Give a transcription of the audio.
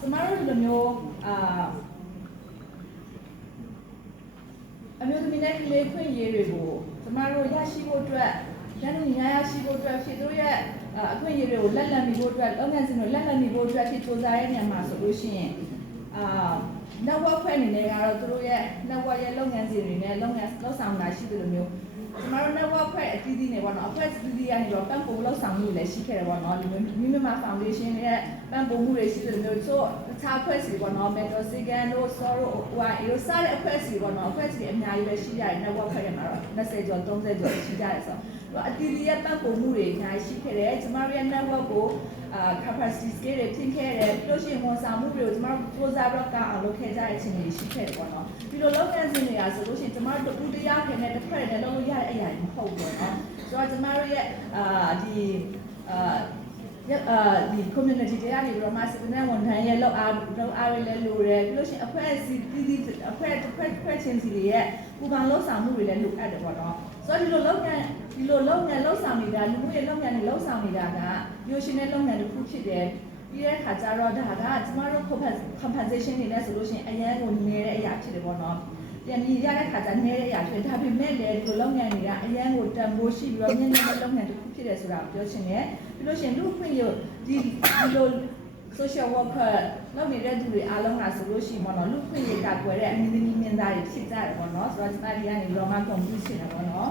ကျမတို့ဒီလိုမျိုးအမျိုးသမီးနဲ့ကလေးခွင့်ရေးတွေကိုကျမတို့ရရှိဖို့အတွက်ရန်သူညာရရှိဖို့အတွက်ဖြစ်တို့ရဲ့အခွင့်အရေးတွေကိုလက်လံမိဖို့အတွက်လုပ်ငန်းစဉ်တွေလက်လံမိဖို့အတွက်ဖြစ်စူးစမ်းရတဲ့နေရာမှာဆိုလို့ရှိရင်network ဖွဲ့အနေနဲ့ကတော့သူတို့ရဲ့ network ရဲ့လုပ်ငန်းစဉ်တွေနဲ့လုပ်ဆောင်တာရှိတယ်လို့မျိုးကျမတို့ network ဖွဲ့အသီးသီးနေပေါ့နော်အဖွဲ့အစည်းတွေကနေတော့ပံ့ပိုးလုပ်ဆောင်မှုတွေလည်းရှိခဲ့တယ်ပေါ့နော်ဒီမျိုးမြန်မာ foundation ရဲ့ပံ့ပိုးမှုတွေရှိတယ်လို့မျိုးဆိုတခြားအဖွဲ့အစည်းပေါ့နော် mentor second တို့ sorrow OI တို့စတဲ့အဖွဲ့အစည်းပေါ့နော်အဖွဲ့အစည်းအများကြီးပဲရှိကြတယ် network ဖွဲ့ရမှာတော့20ကျော်30ကျော်ရှိကြတယ်ဆိုတော့အသီးသီးရဲ့ပံ့ပိုးမှုတွေအများကြီးရှိခဲ့တယ်ကျမတို့ရဲ့ network ကိုcapacity scale တွေပြင်ခဲ့တယ်ပြီးလို့ရှိရင်ဝန်ဆောင်မှုတွေကိုကျမတို့စူးစမ်းပြီးတော့အောင်လုပ်ခဲ့ကြတဲ့အချိန်တွေရှိခဲ့တယ်ပေါ့နော်ဒီလိုလုပ်ငန်းစဉ်တွေကဆိုလို့ရှိရင်ကျမတို့တူတရားခင်နဲ့တစ်ဖက်နဲ့လုပ်လို့ရတဲ့အရာတွေမဟုတ်ဘူးပေါ့နော်ဆိုတော့ကျမတို့ရဲ့ဒီ community တွေကနေပြီးတော့မှစပယ်ဝန်ထမ်းရဲ့လောက်အားတွေလည်းလိုတယ်ပြီးလို့ရှိရင်အဖွဲ့အစည်းတီးအဖွဲ့ချင်းစီတွေရဲ့ပူပေါင်းလှုပ်ဆောင်မှုတွေလည်းလိုအပ်တယ်ပေါ့နော်ဆိုတော့ဒီလိုလုပ်ငန်းလှုပ်ဆောင်နေတာလူမှုရေးလုပ်ငန်းတွေလှုပ်ဆောင်နေတာကမျိုးရှင်တဲ့လုပ်ငန်းတစ်ခုဖြစ်တယ်ပြီးတဲ့အခါကျတော့ဒါကကျမတို့ compensation တွေနဲ့ဆိုလို့ရှိရင်အရန်ကိုနည်းတဲ့အရာဖြစ်တယ်ပေါ့နော်ပြန်ပြီးရတဲ့ခါကျနည်းတဲ့အရာဖြစ်ဒါပေမဲ့လည်းဒီလိုလုပ်ငန်းတွေကအရန်ကိုတန်ဖိုးရှိပြီးတော့မြင့်တဲ့လုပ်ငန်းတစ်ခုဖြစ်တယ်ဆိုတာပြောချင်တယ်ပြီးလို့ရှိရင်လူ့အခွင့်အရေးဒီလို social worker လုပ်နေတဲ့သူတွေအားလုံးကဆိုလို့ရှိရင်ပေါ့နော်လူ့အခွင့်အရေးကာကွယ်တဲ့အမြင့်သမီးမြင့်သားတွေဖြစ်ကြတယ်ပေါ့နော်ဆိုတော့ကျမတို့ကနေပြီးတော့မှ conclusion တာပေါ့နော်